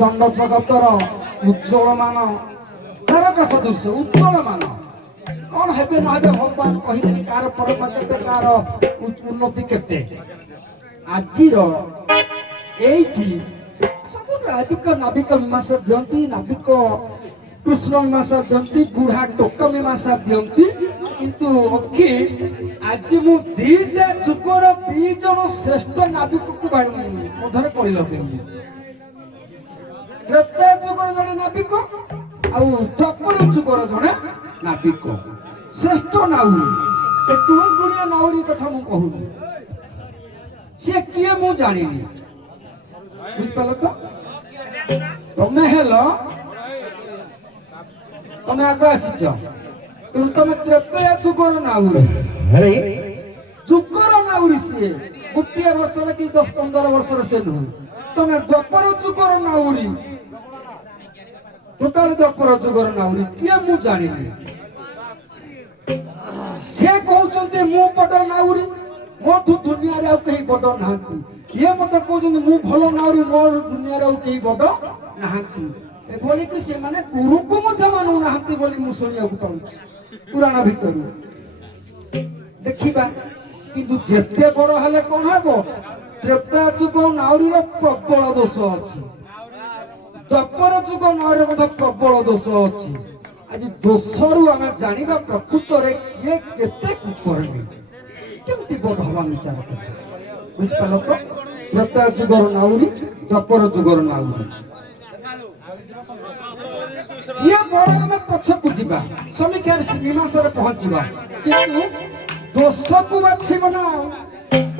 दंड जगतर उज्ज्वल मान तारका सदृश उज्ज्वल मान कौन हेबे न हेबे भगवान कहिदेनी कार परमा केते कार उन्नति केते आजिर एठी सब नाविक नाविक मीमांसा दियंती नाविक कृष्ण मीमांसा दियंती बुढ़ा टोक मीमांसा दियंती किंतु अखि आज मु दीटा जुगर दी जन श्रेष्ठ नाविक को मधुर कली लगे त्रेता जुगर जड़े नाविक आउ द्वापर जुगर जड़े नाविक श्रेष्ठ नाउरी गुड़िया नाउरी कथा मु कहूनी सी किए मु जानी बुझिपाल तो तमें हेल तमें आग आसीच तुम त्रेता जुगर नाउरी जुगर नाउरी सी गोटे वर्ष कि 10-15 वर्ष से नुह तमें द्वापर जुगर नाउरी टोटाल द्वापर जुगर नाउरी किए मु जानी से कहते मु बड़ नाउरी मोठू दुनिया रे कहीं बड़ ना ये मत कहते मु भल नाउरी मो दुनिया रे कहीं बड़ ना बोली कि से माने गुरु को मध्य मानु ना बोली मु सुनिया पाऊँ पुराण भितर देखा किंतु जेते बड़ हेले कौन हम त्रेता जुग नाउरी प्रबल दोष अच्छी द्वापर जुग नाउरी प्रबल दोष अच्छी आज दोषरु आम जाना प्रकृत में किए केते कुकर्मी केमती बड़ हवा विचार कर बुझिपाल तो त्रेता जुगर नाउरी द्वापर जुगर नाउरी ये बड़ आम पछकू जा समीक्षा मीमांसा पहुंचा किंतु दोष को बाछब ना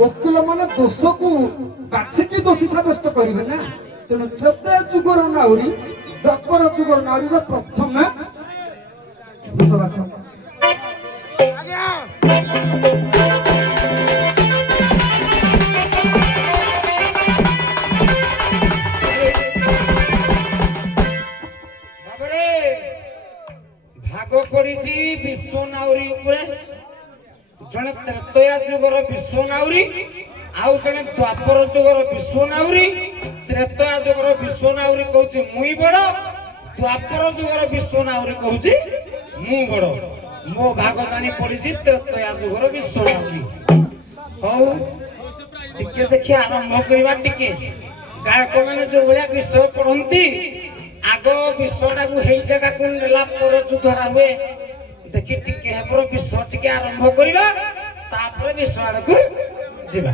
वकिल मान दोष को बाछिकी दोषी सब्यस्त करेंगे ना तेणु त्रेता जुगर नाउरी द्वापर जुगर नाउरी प्रथम भाग पड़ी विश्व नाउरी जड़े त्रेतया जुगर विश्व नाउरी आउ जड़े द्वापर जुगर विश्व नाउरी त्रेतया जुगर विश्व नाउरी कहूँ मुई बड़ द्वापर जुगर विश्व नाउरी कहूँ मु बड़ मो भाग जानी पड़ी त्रेतया जुगर विश्व नाउरी हौ टिके देखिए आरंभ करवा टिके गायक मैंने जो भाया विषय पढ़ती आग विषयटा को हे जगह को नेला पर युद्धटा हुए देखी टिके हेबर विषय टिके आरंभ करवा तापर विषय को जीवा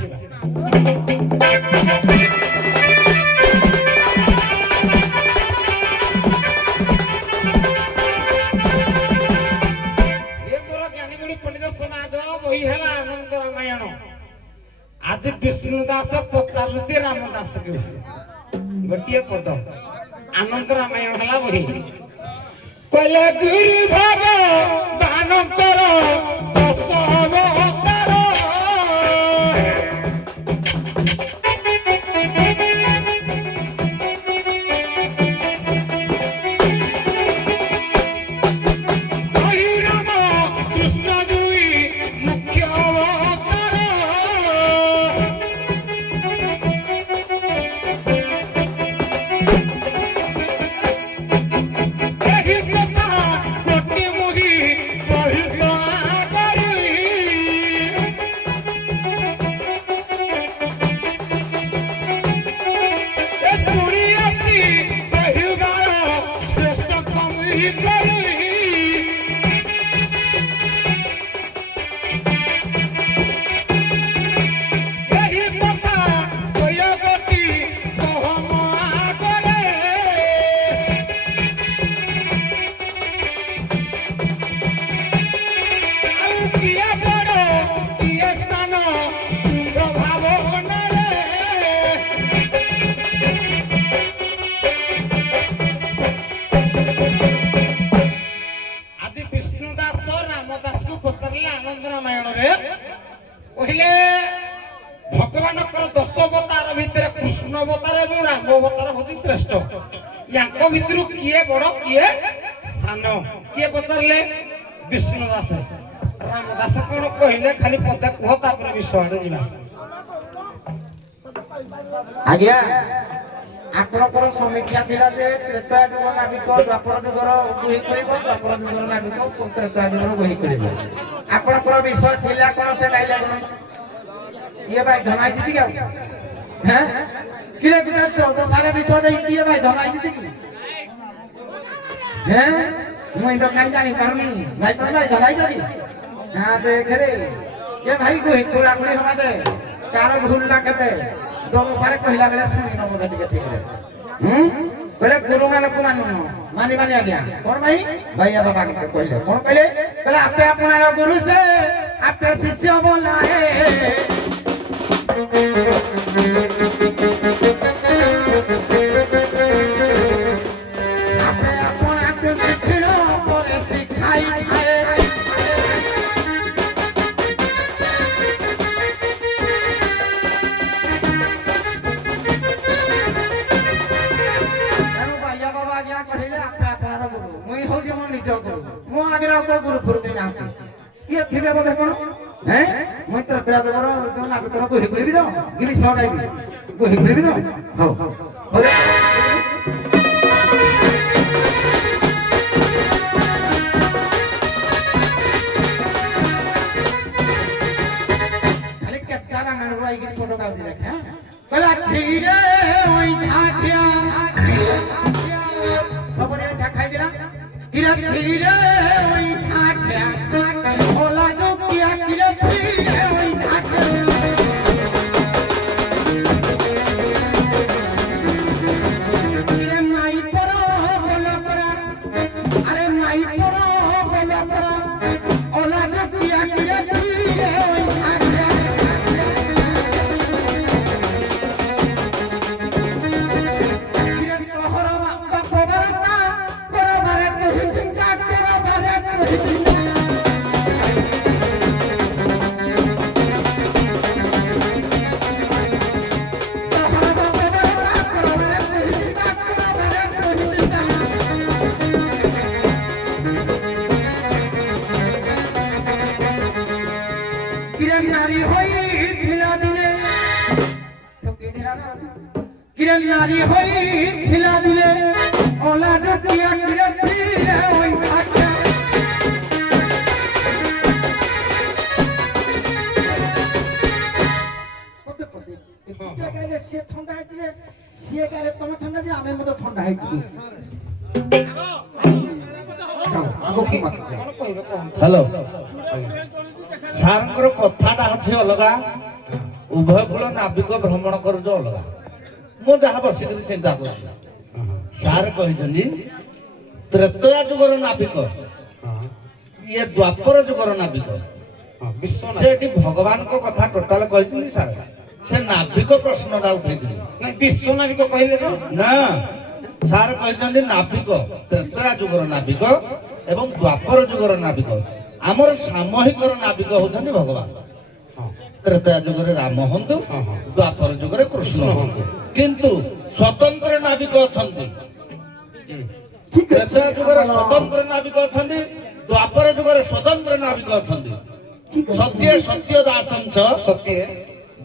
बही है आनंद रामायण आज विष्णुदास पचारुती रामदास गोटे पद आनंद रामायण है बही कहले गुरु भाग दानकर दश अवतार कृष्ण अवतार और राम अवतार हूँ श्रेष्ठ या भितर किए बड़ किए सान किए पचारे विष्णुदास रामदास कौन कहले खाली पदे कह तापर विषय जा आज्ञा ଆପଣଙ୍କର ସମୀକ୍ଷା ଥିଲା ଯେ ତ୍ରେତୟା ଯୁଗ ନାବିକ ଦ୍ୱାପର ଯୁଗର ବହି କରିବ, ଦ୍ୱାପର ଯୁଗର ନାବିକ ତ୍ରେତୟା ଯୁଗର ବହି କରିବ। ଆପଣଙ୍କର ବିଷୟ ଥିଲା କଣ ସେ ଗାଇଲା କଣ? ଇଏ ଭାଇ ଧନାଇ ଜିତି କି হ্যাঁ কিরে কিরে তো সারা বিষয় দেই কি ভাই ধনাই জিতি কি হ্যাঁ মুই তো কাই জানি পারুনি ভাই তো ভাই ধনাই জানি হ্যাঁ দেখরে এ ভাই কই তোরা কই হবা দে কার ভুল লাগতে যত সারে কহিলা বেলে শুনি ন মজা টিকে ঠিক রে বলে গুরু মানে কোন মানি মানি আজ্ঞা কোন ভাই ভাইয়া বাবা কে কইলে কোন কইলে বলে আপনি আপনার গুরু সে আপনার শিষ্য বলায়ে ये थिबे बोले कोन हैं মই তো তেরা দেবর কোন না তোরা কই কইবি না গিলি সগাইবি কই কইবি না হও বলে খালি কেটকারা না রই গিলি ফটো কাউ দিলে হ্যাঁ বলা ঠিরে ওই ঢাকিয়া সবরে ঢাকাই দিলা কিরা ঠিরে ওই ঢাকিয়া ওলা जो किया किरे फिरे ओई ढाके किरे माई परो बोला परा अरे माई परो बोला परा ओला जो किया किरे फिरे ओई ढाके किरे तोहरा बाप बरता तोरा बारे कहि चिंता तोरा बारे कहि चिंता किरण नारी होई खिला दिले औलाद किया किरण फिरे ओई ढाके কত কত এটা গাইলে সে ঠান্ডা হইছে সে গাইলে তুমি ঠান্ডা যে আমি মত ঠান্ডা হইছি হ্যালো ସାରଙ୍କର କଥାଟା ଅଛି ଅଲଗା ଉଭୟ କୂଳ ନାବିକ ଭ୍ରମଣ କରୁଛ ଅଲଗା ମୁଁ ଯାହା ବସିକରି ଚିନ୍ତା କରୁଛି ସାର୍ କହିଛନ୍ତି ତ୍ରେତୟା ଯୁଗର ନାବିକ ଇଏ ଦ୍ୱାପର ଯୁଗର ନାବିକ ସେ ଏଠି ଭଗବାନଙ୍କ କଥା ଟୋଟାଲ କହିଛନ୍ତି ସାର୍ ସେ ନାବିକ ପ୍ରଶ୍ନଟା ଉଠେଇଥିଲେ ବିଶ୍ୱ ନାବିକ କହିଲେ ତ ନା ସାର୍ କହିଛନ୍ତି ନାବିକ ତ୍ରେତୟା ଯୁଗର ନାବିକ ଏବଂ ଦ୍ୱାପର ଯୁଗର ନାବିକ ଆମର ସାମୂହିକର ନାବିକ ହଉଛନ୍ତି ଭଗବାନ ତ୍ରେତୟା ଯୁଗରେ ରାମ ହୁଅନ୍ତୁ ଦ୍ୱାପର ଯୁଗରେ କୃଷ୍ଣ ହୁଅନ୍ତୁ କିନ୍ତୁ ସ୍ୱତନ୍ତ୍ର ନାବିକ ଅଛନ୍ତି ତ୍ରେତୟା ଯୁଗରେ ସ୍ୱତନ୍ତ୍ର ନାବିକ ଅଛନ୍ତି ଦ୍ୱାପର ଯୁଗରେ ସ୍ୱତନ୍ତ୍ର ନାବିକ ଅଛନ୍ତି ସତ୍ୟ ସତ୍ୟ ଦାସଂସ ସତ୍ୟ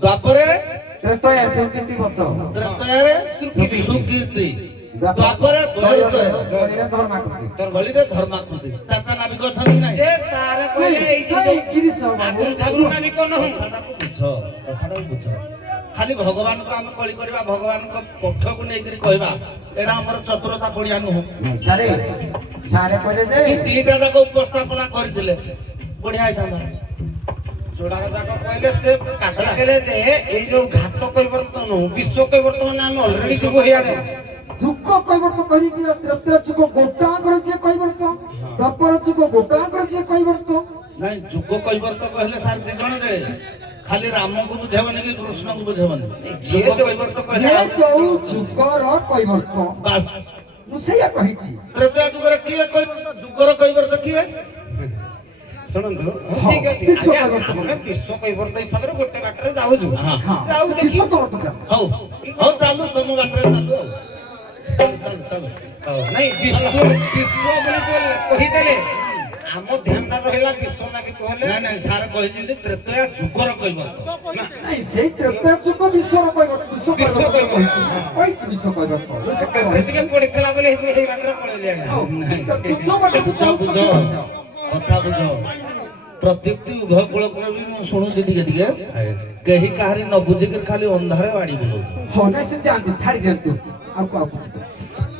ଦ୍ୱାପରେ ତ୍ରେତୟା ସୁକୀର୍ତି ବଚ ତ୍ରେତୟାରେ ସୁକୀର୍ତି ଦ୍ୱାପରେ ବଳିରେ ଧର୍ମାକୃତି ଚାରିଟା ନାବିକ ଅଛନ୍ତି କି ନାହିଁ ଯେ ସାର କହିଲେ ଏଇ এই গিরিশ বাবু ଆଗରୁ ଝାବରୁ ନାବିକ ନହୁଁ କଥାଟାକୁ ବୁଝ ଖାଲି ଭଗବାନଙ୍କୁ ଆମେ କଳି କରିବା ଭଗବାନଙ୍କ ପକ୍ଷକୁ ନେଇକରି କହିବା ଏଇଟା ଆମର ଚତୁରତା ପଡିଆ ନୁହଁ ସାରେ ସାରେ କହିଲେ ଯେ କି ଦିଟା ଯାକ ଉପସ୍ଥାପନା କରିଥିଲେ ବଢିଆ ହେଇଥାନ୍ତା ଯୋଡ଼ାକ ଯାକ କହିଲେ ସେ କାଟିଦେଲେ ଯେ ଏଇ ଯୋଉ ଘାଟ ପରିବର୍ତ୍ତନ ବିଶ୍ୱ ପରିବର୍ତ୍ତନ ଆମେ ଅଲରେଡି ଯିବୁ ହେଇଆଡେ ଯୁଗ କୈବର୍ତ୍ତ କହିଛି ତ୍ରେତୟା ଯୁଗ ଗୋଟାଙ୍କର ଯିଏ କୈବର୍ତ୍ତ ଦ୍ୱାପର ଯୁଗ ଗୋଟାଙ୍କର ଯିଏ କୈବର୍ତ୍ତ ନାଇଁ ଯୁଗ କୈବର୍ତ୍ତ କହିଲେ ସାର୍ ଦି ଜଣ ଯେ ଖାଲି ରାମଙ୍କୁ ବୁଝେବନି କି କୃଷ୍ଣଙ୍କୁ ବୁଝେବନି ଯୁଗ କୈବର୍ତ୍ତ କହିଲେ ଇଏ ଯୋଉ ଯୁଗର କୈବର୍ତ୍ତ ବାସ୍ ମୁଁ ସେଇଆ କହିଛି ତ୍ରେତୟା ଯୁଗରେ କିଏ କୈବର୍ତ୍ତ ଯୁଗର କୈବର୍ତ୍ତ କିଏ ଶୁଣନ୍ତୁ ହଁ, ଠିକ ଅଛି ବିଶ୍ୱ ଆଜ୍ଞା, କୈବର୍ତ୍ତ। ଆମେ ବିଶ୍ୱ କୈବର୍ତ୍ତ ହିସାବରେ ଗୋଟେ ବାଟରେ ଯାଉଛୁ ହଁ, ହଁ ଯାଉ ଦେଖି ବିଶ୍ୱ କୈବର୍ତ୍ତ ହଉ ହଉ ଚାଲୁ ତମ ବାଟରେ ଚାଲୁ ଆଉ ଚାଲୁ ଚାଲୁ ଚାଲୁ ହଉ ନାଇଁ ବିଶ୍ୱ ବିଶ୍ୱ ବୋଲି ଯୋଉ କହିଦେଲେ ଆମ ଧ୍ୟାନ ରହିଲା ବିଶ୍ୱନାବିକ ହେଲେ ନାଇଁ ନାଇଁ ସାର୍ କହିଛନ୍ତି ତ୍ରେତୟା ଯୁଗର କୈବର୍ତ୍ତ। ନାଇଁ ସେଇ ତ୍ରେତୟା ଯୁଗ ବିଶ୍ୱର କୈବର୍ତ୍ତ ବିଶ୍ୱ କୈବର୍ତ୍ତ। କହିଛି ବିଶ୍ୱ କୈବର୍ତ୍ତ କେତେ ଟିକେ ପଡିଥିଲା ବୋଲି ଏଇ ବାଟରେ ପଳେଇଲି ଆଜ୍ଞା। ବୁଝ କଥା ବୁଝ। ପ୍ରତ୍ୟେକଟି ଉଭୟ କୂଳକୁ ବି ମୁଁ ଶୁଣୁଛି ଟିକେ ଟିକେ କେହି କାହାରି ନ ବୁଝିକି ଖାଲି ଅନ୍ଧାରେ ବାଡି ବୁଲଉଛି। ହଁ ନାଇଁ ସେ ଯାଆନ୍ତୁ ଛାଡି ଦିଅନ୍ତୁ ଆଉ କଣ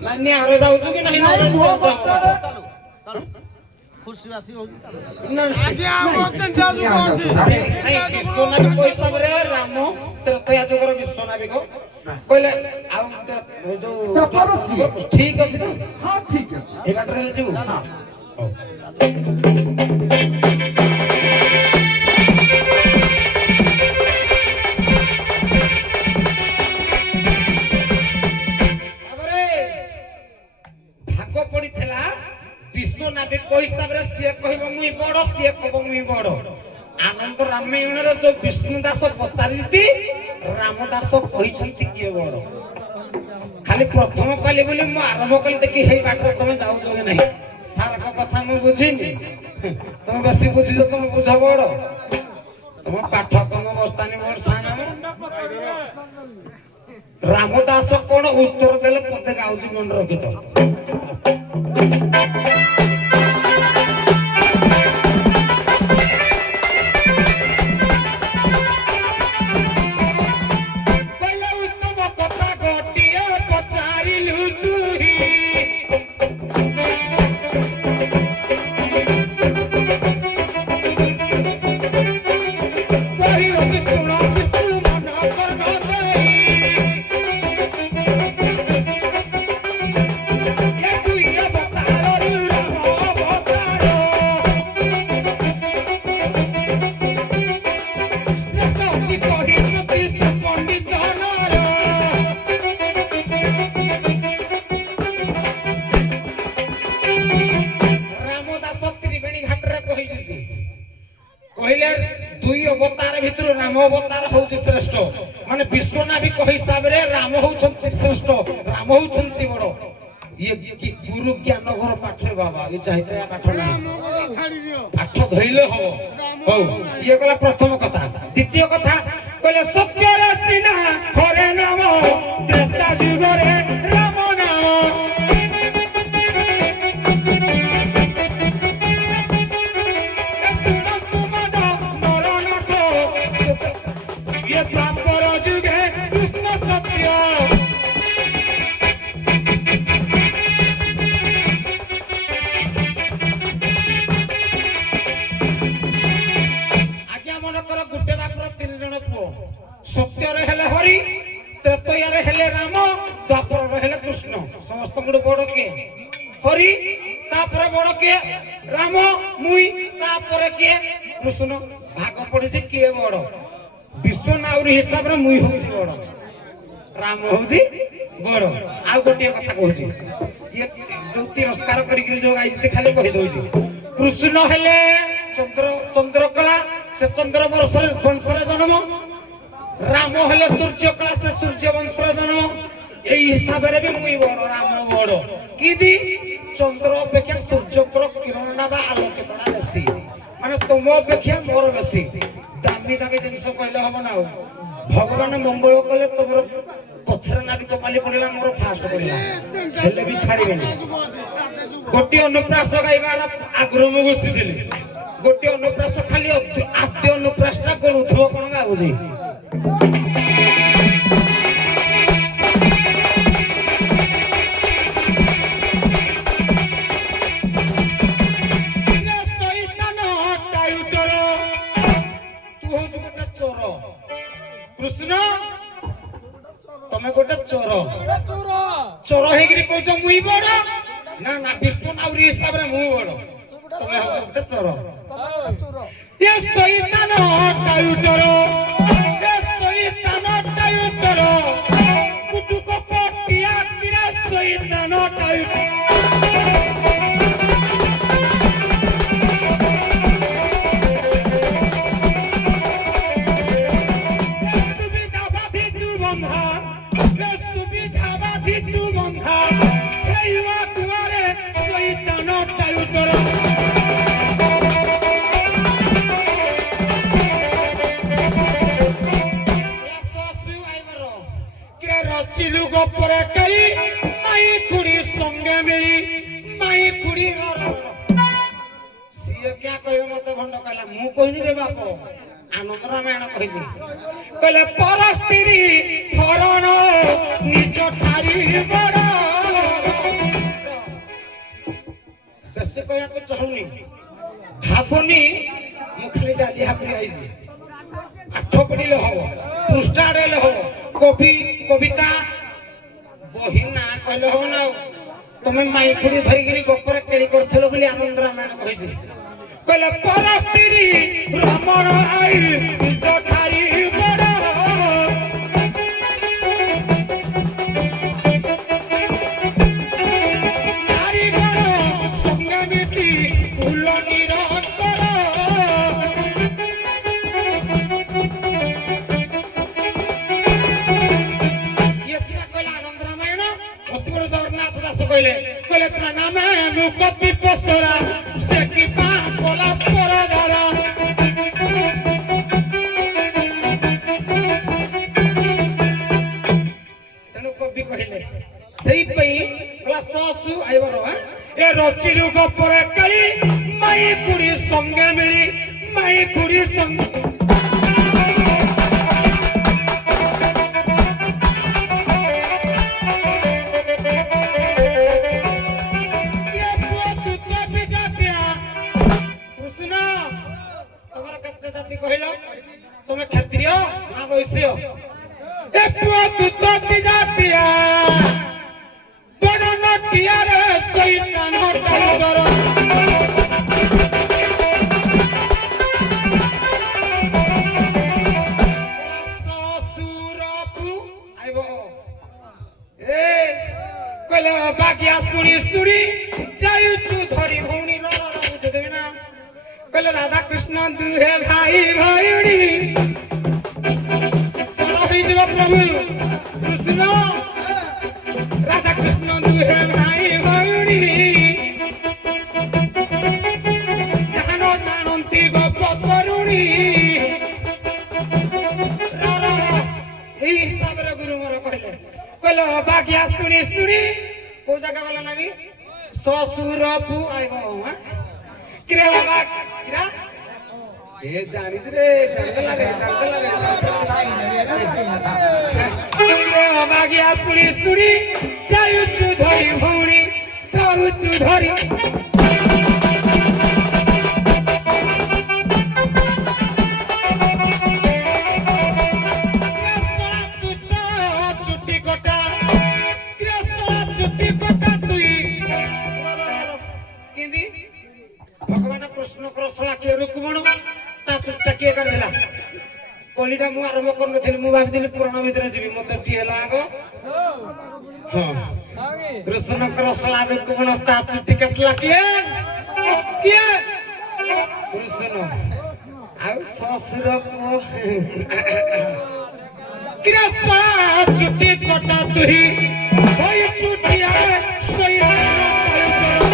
ନାଇଁ ନିଆରେ ଯାଉଛୁ କି ନାହିଁ ନା ବିଶ୍ୱନାବିକ ହିସାବରେ ରାମ ତ୍ରେତୟା ଯୁଗର ବିଶ୍ୱନାବିକ କହିଲେ ଆଉ ଯୋଉ ଠିକ ଅଛି ନା ହଁ ଠିକ ଅଛି ଏଇ ବାଟରେ ହେଲେ ଯିବୁ ଭାଗ ପଡିଥିଲା ବିଶ୍ୱନାବିକ ହିସାବରେ ସିଏ କହିବ ମୁଇଁ ବଡ ସିଏ କହିବ ମୁଇଁ ବଡ। ଆନନ୍ଦ ରାମାୟଣର ଯୋଉ ବିଷ୍ଣୁ ଦାସ ପଚାରିଛନ୍ତି ରାମଦାସ କହିଛନ୍ତି କିଏ ବଡ। ଖାଲି ପ୍ରଥମ ପାଲି ବୋଲି ମୁଁ ଆରମ୍ଭ କଲି ଦେଖି ହେଇ ବାଟରେ ତମେ ଯାଉଛ କି ନାହିଁ। ସାରଙ୍କ କଥା ମୁଁ ବୁଝିନି ତମେ ବେଶୀ ବୁଝିଛ ତମେ ବୁଝ ବଡ ତମ ପାଠ କମ ବସ୍ତାନି ବଡ ସାନ ରାମଦାସ କଣ ଉତ୍ତର ଦେଲେ ପଦେ ଗାଉଛି ମନେ ରଖିଥ। राम अवतार हूँ श्रेष्ठ माने विश्वनाविक हिसाब रे राम होउछन्ति श्रेष्ठ राम होउछन्ति बड़ ये गुरु ज्ञान घर पाठ बाबा ये चाहते पाठ ना पाठ धइले हो हो ये गला प्रथम कथा द्वितीय कथा कहले सत्य रे सिना हरे नाम त्रेता युग रे राम नाम सत्य रे हेले हरि त्रेतया रे हेले राम द्वापर रे हेले कृष्ण समस्त गुड बड़ के हरि तापर बड़ के राम मुई तापर के कृष्ण भाग पड़े किए बड़ विश्वनाउरी हिसाब रे मुई होउची बड़ राम होउची बड़ आ गोटे कथा कहूची ये जो तिरस्कार करी जो गाई खाली कहि दउची कृष्ण हेले चंद्रकला से चंद्र वंश रे जन्म राम हेले सूर्य कला से सूर्य वंश जन्म यही हिसाब रे भी मुई बड़ राम बड़ किदी चंद्र अपेक्षा सूर्य किरण ना बा आलोकितना बेसी माने तुम अपेक्षा मोर बेसी दामी दामी जिनिस कहले हबो ना भगवान मंगल कले तोर पछरे ना भी कपाली पड़िला मोर फास्ट पड़िला हेले भी छाड़ीबेनी गोटी अनुप्रास गाइबाला आग्रह मु घुसिथिली गोटी अनुप्रास खाली आद्य अनुप्रासटा गणुथबो कोन गाउजी कृष्ण तमे गोटे चोर चोर हेगिरी कहछ मुई बड़ ना ना विष्णुनाउरी हिसाब रे मुई बड़ तमे हो गोटे चोर ये शैतान टाइटर ये शैतान टाइटर कुटुक पटिया किरा शैतान टाइटर କହିବେ ମତେ ଭଣ୍ଡ କହିଲା ମୁଁ କହିନି ରେ ବାପ ଆନନ୍ଦ ରାମାୟଣ କହିଛି କହିଲେ ପର ସ୍ତ୍ରୀ ହରଣ ନିଜ ଠାରି ବଡ ବେଶୀ କହିବାକୁ ଚାହୁଁନି ଭାବୁନି ମୁଁ ଖାଲି ଡାଲି ହାପୁରି ଆଇଛି ପାଠ ପଢିଲେ ହବ ପୃଷ୍ଠା ଆଡେଲେ ହବ କବିତା ବହି ନା କହିଲେ ହବ ନା তুমি মাইকুড়ি ধরিকি গোপরে কেড়ি করছিল বলে আনন্দ রামায়ণ কইছে কইলে পর স্ত্রী রমণ আই নিজ ঠারি বড় নারী বড় সঙ্গে মিশি ফুল নিরন্তর ইয়েসনা কইলা আনন্দ রামায়ণ অতি বড় জগন্নাথ দাস কইলে কইলে নামে মুকতি পসরা সে কি পা কোলা পরদারা তেনু কবি কহিলে সেই পই গলা সসু আইবর এ রচিলু গপরে কালি মাই কুড়ি সঙ্গে মিলি মাই কুড়ি সঙ্গে কহিল তুমি ক্ষত্রিয় না বৈশ্য এ পুয়া তুতি জাতিয়া বড় নটিয়ারে শয়তান টাইগর সসুরপু আইব এ কইলে বাগিয়া শুনি শুনি যাইছু ধরি ভৌনি র বুঝে দেবে না কইলে রাধা কৃষ্ণ দুহে ভাই ভাইড়ি চলো হইଯିବ প্রভু কৃষ্ণ রাধা কৃষ্ণ দুহে ভাই ভাইড়ি জানো জানন্তি গোপ তরুণী এই হিসাବରେ গুরু মোর কইলে কইলে বাগিয়া শুনি শুনি কোন জায়গা গলা লাগি শ্বশুরপু আইব কিরে বাবা কিরা এ জানিস রে জানদলা রে কিরে বাবা গিয়া শুনি শুনি যাইছু ধরি ভৌনি ধরুছু ধরি চুটি কটা তুই কিন্দি ভগবান কৃষ্ণ শলা কিଏ ରୁକ୍ମଣ ତା ଚୁପଟା କିଏ କାଢିଦେଲା କଲିଟା ମୁଁ ଆରମ୍ଭ କରିନଥିଲି ମୁଁ ଭାବିଥିଲି ପୁରାଣ ଭିତରେ ଯିବି ମତେ ଟି ହେଲା ଆଗ କୃଷ୍ଣଙ୍କର ଶଳା ରୁକ୍ମଣ ତା ଚୁଟି କାଟିଲା କିଏ କିଏ କୃଷ୍ଣ ଆଉ ଶ୍ୱଶୁର ପୁଅ କିରେ ଶଳା ଚୁଟି କଟା ତୁହି ওই চুটিয়া শৈতান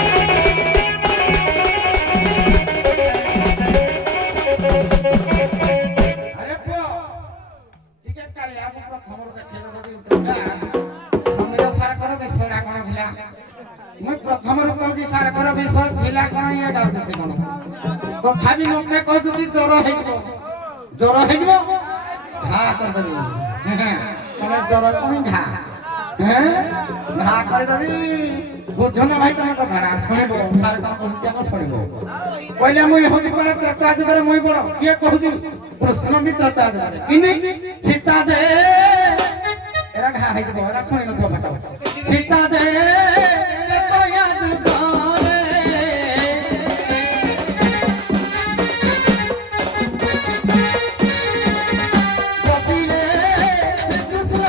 আরে পুଅ ଟିକେ କାଲି ଆମ ପ୍ରଥମରୁ ଦେଖେଇଲ ଯଦି ସମୀର ସାରଙ୍କର ବିଷୟଟା କଣ ଥିଲା ମୁଁ ପ୍ରଥମରୁ କହୁଛି ସାରଙ୍କର ବିଷୟ ଥିଲା କଣ ଇଏ ଗାଉଛନ୍ତି କଣ ତଥାପି ମତେ କହୁଛନ୍ତି ଜ୍ୱର ହେଇଯିବ ଘା କରିଦେବି ତମେ ଜ୍ୱର କଣ ଘା ঘা କରିଦେବି ବୁଝୁନ ଭାଇ ତମ କଥାଟା ଶୁଣିବ ସାରଙ୍କର କହୁଥିବାକୁ ଶୁଣିବ କହିଲେ ମୁଇଁ ହଉଛି ପରେ ତ୍ରେତା ଯୁଗରେ ମୁଇଁ ବଡ କିଏ କହୁଛି କୃଷ୍ଣ ବି ତ୍ରେତା ଯୁଗରେ କିନ୍ତୁ ସୀତା ଯେ ଏରା ଘା ହେଇଯିବ ଏରା ଶୁଣି ନଥିବ ଫଟ ସୀତା ଯେ ତ୍ରେତା ଯୁଗରେ ବସିଲେ ଶ୍ରୀକୃଷ୍ଣ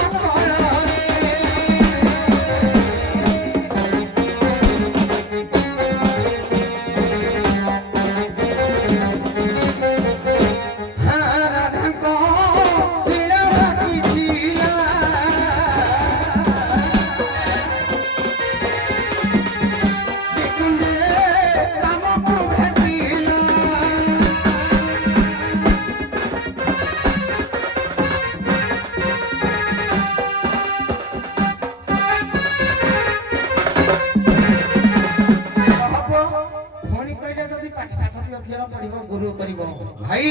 ପଢିବ ଗୁରୁ କରିବ ଭାଇ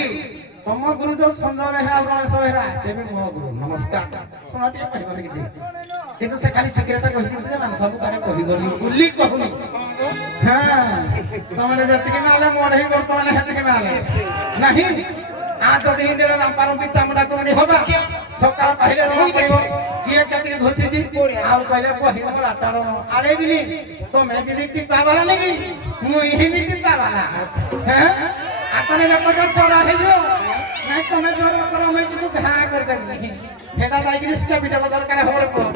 ତମ ଗୁରୁ ଯୋଉ ସଞ୍ଜୟ ବେହେରା ଆଉ ରମେଶ ବେହେରା ସେ ବି ମୋ ଗୁରୁ ନମସ୍କାର ଶୁଣ ଟିକେ କହିବନି କିଛି କିନ୍ତୁ ସେ ଖାଲି ସିକ୍ରେଟ କହିଛନ୍ତି ଯେ ମାନେ ସବୁ କାଳେ କହିଗଲି ବୋଲି କହୁନି ହଁ ତମେ ଯେତିକି ମାଲେ ମୋର ହିଁ ବର୍ତ୍ତମାନ ସେତିକି ମାଲେ ନାହିଁ ଆ ଯଦି ହିନ୍ଦୀରେ ରାମପାରନ୍ତି ଚାମଡ଼ା ଚମଡ଼ି ହବା ସକାଳ ପାହିଲେ ରହ କରିବ କିଏ କେତିକି ଘୋଷିଛି ଆଉ କହିଲେ କହିବ ରାଟାର ଆରେ ବିନି ତମେ ଯଦି ଟିପା ବାଲା ନାଇଁ ମୁଁ ହିନ୍ଦୀ ଟିପା ବାଲା আর তুমি যখন চড়া হয়েছিল নাই তুমি জন্ম করো আমি কিন্তু ঘা করতে নাই সেটা বাইক রিস্কা বিটা দরকার হবার পর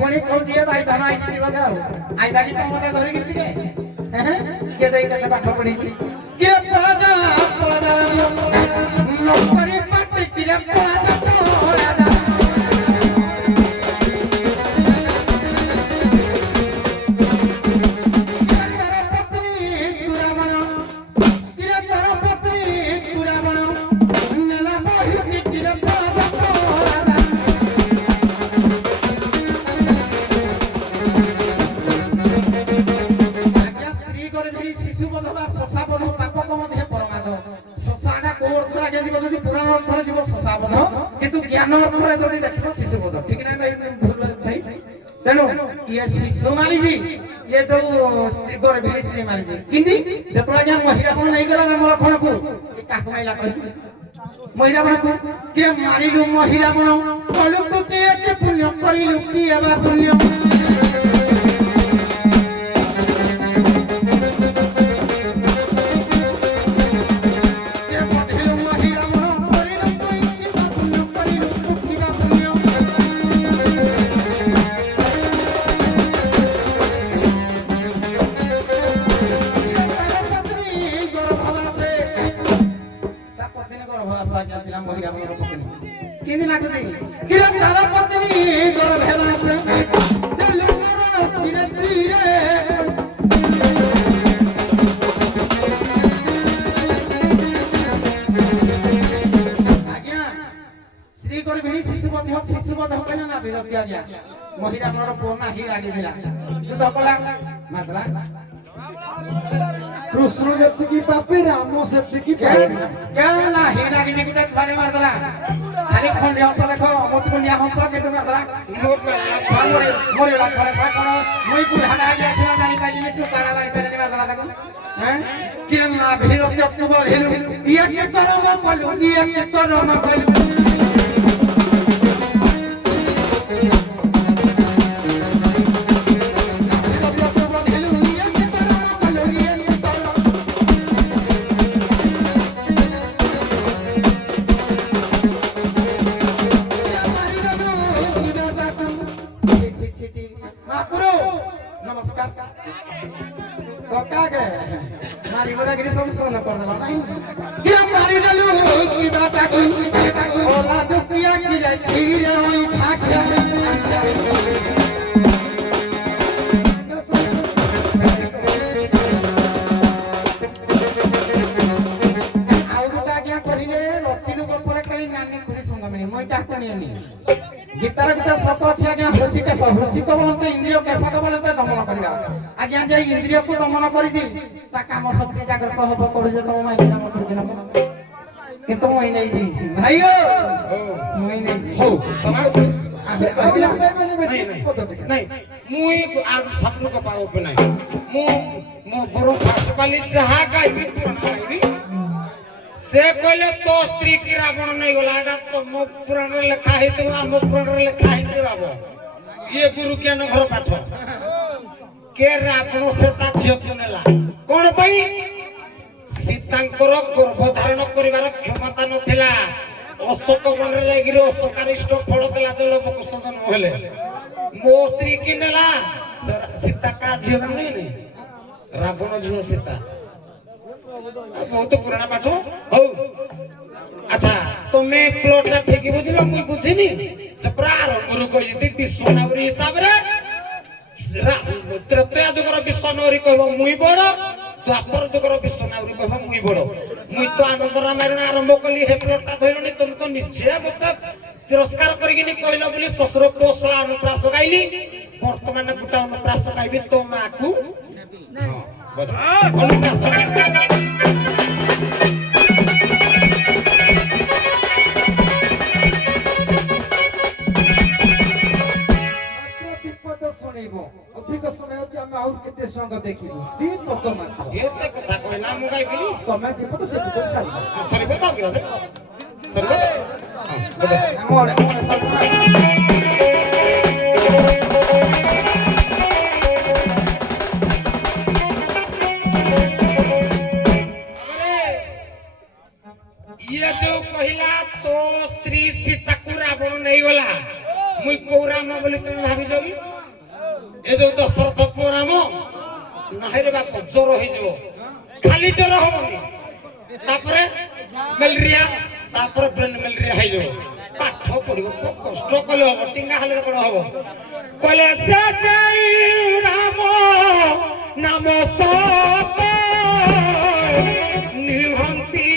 ପୁଣି କହୁଛି ଭାଇ ଧନ ଆଇଛି ବୋଧେ ଆଉ ଆଇବାକି ତମରେ ଧରିକି ଟିକେ କିଏ ଦେଇ କେତେ ପାଠ ପଢିଛି କିଏ ପଳାଦା ପଳାଦା ନକରି ପାଟି କିରେ ପଳାଦା ପଳାଦା কিন্তু জ্ঞান অর্থরে যদি দেখব শিশুবোধ ঠিক না ভাই ভাই তেণু ইয়ে শিশু মারিছি ইয়ে তো গরে ভিড়ি স্ত্রী মারিছি কিন্তু যেতলা জ্ঞান মহিলা কোন নাই গলা না লক্ষণকু এই কাকু মাইলা কই মহিলা কোন কে মারিলু মহিলা কোন কলু তো কে পুণ্য করিলু কি এবা পুণ্য किनी लागे किरे तारा पत्नी गोर भेला से दिल मोर धीरे धीरे आज्ञा श्री गोर भेणी शिशुबध कहले ना विरक्ति आज्ञा महिला मोर पोना ही लागी दिला युद्ध कला मातला कृष्ण ଯେତିକି ପାପି ରାମ ସେତିକି কেন না হি লাগি যে কিটা ছড়ে মার দেলা খালি খন্ডে অংশ দেখো মচকুনিয়া অংশ কিন্তু মার দেলা মোরে লা ছড়ে ছড়ে কোন মই পুর হানা গিয়েছিল জানি পাইনি একটু তারা বাড়ি পেলে মার দেলা দেখো হ্যাঁ কিরণ না ভিড় অক্টোবর হেলু ইয়া কি করম বলু ইয়া কি করম বলু मारी बोला गिरी सब सोना कर देला नहीं गिरा मारी डालू की बात की ओला दुकिया की रे खीरे ओई ठाके आउटा क्या कहिले रचिलु गोपरे कली नानी खुरी संग में मोइटा कोनियानी गीतार गीता सत अछि आज्ञा होसी के होसी को बोलते इंद्रिय केसा को बोलते दमन करिया आज्ञा जे इंद्रिय को दमन करिछि ता काम शक्ति जागृत होबो कोडे जे तम माइना मत दिना किंतु मोइ नै जी भाइयो मोइ नै हो सना नहीं मुई आ सपन को पाओ पे नहीं मो बरो फास्ट पाली जहा गाइबी पुराना गाइबी से कहले तो स्त्री की रावण नहीं गला एटा तो मो पुराण लिखा है तो मो पुराण लिखा है रे बाबू ये गुरु के न घर पाठ के रावण सीता झियो नेला कोन पई सीतांकर गर्भ धारण करिवार क्षमता नथिला अशोक वन रे लागिरो अशोकारिष्ट फल देला जे लोक कुसजन होले मो स्त्री की नेला सीता का झियो नहीं रावण झियो सीता बहुत पुराना पाठ हो अच्छा तुम्हें प्लॉट ला ठीक बुझलो मुई बुझिनी से प्रारंभ रो कहि विश्वनावरी हिसाब रे त्रेतया जुगर विश्व ବିଶ୍ୱନାଉରୀ କହିବ ମୁଇଁ ବଡ଼ ଦ୍ୱାପର ଯୁଗର ବିଶ୍ୱନାଉରୀ କହିବ ମୁଇଁ ବଡ଼ ମୁଇଁ ତ ଆନନ୍ଦ ରାମାୟଣ ଆରମ୍ଭ କଲି ହେ ପ୍ଲଟଟା ଧଇଲଣି ତମେ ତ ନିଜେ ମତେ ତିରସ୍କାର କରିକିନି କହିଲ ବୋଲି ଶ୍ୱଶୁର କୋଶଳା ଅନୁପ୍ରାସ ଗାଇଲି ବର୍ତ୍ତମାନ ଗୋଟା ଅନୁପ୍ରାସ ଗାଇବି ତୋ ମାକୁ ଅନୁପ୍ରାସ ବିପଦ ଶୁଣିବ ଅଧିକ ସମୟ ହଉଛି ଆମେ ଆଉ କେତେ ସଙ୍ଗ ଦେଖିବୁ ବିପଦ ମାତ୍ର ଏତେ କଥା କହିଲା ମୁଁ ଗାଇବିନି ତମେ ବିପଦ ସେ ବିପଦ ସାରିବ ସରିବ ତ ବିରୋଧ ସରିବ ମନେ ମନେ ସବୁ ये जो कहिला तो स्त्री सीता को रावण नहीं गला मुई को राम बोली तुम भाबी जोगी ए जो दशरथ को राम नाही रे बाप जोर होई जो खाली जोर होबनी तापरे मलेरिया तापरे ब्रेन मलेरिया होई जो पाठ पढिबो कष्ट कले हो टिंगा हाले कोन हो कले से जाई राम नाम सत निहंती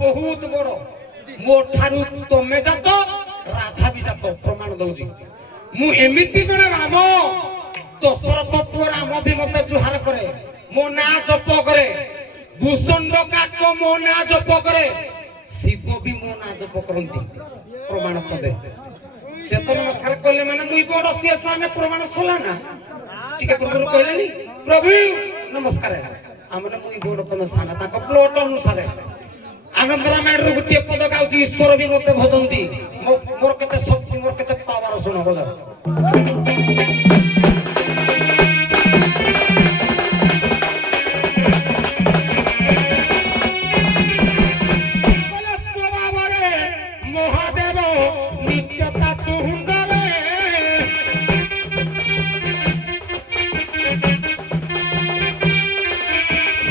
बहुत बड़ मो ठारू तमे जात राधा भी जात प्रमाण दउजी मु एमिति जने राम दशरथ पुଅ राम भी मते जुहार करे मो ना जप करे भूषण काक मो ना जप करे शिव भी मो ना जप करंती प्रमाण पदे से तो नमस्कार करले माने मुई बड़ से साने प्रमाण सला ना ठीक पूर्व कहलेनी प्रभु नमस्कार हमने मुई बड़ तम स्थान ताको प्लॉट अनुसार आनंद रामायण गोटे पद गाउची ईश्वर भी मते भजंती मोर केते शक्ति मोर केते पावर सुनो बजा बोले स्वभावरे महादेव नित्यता तुंडरे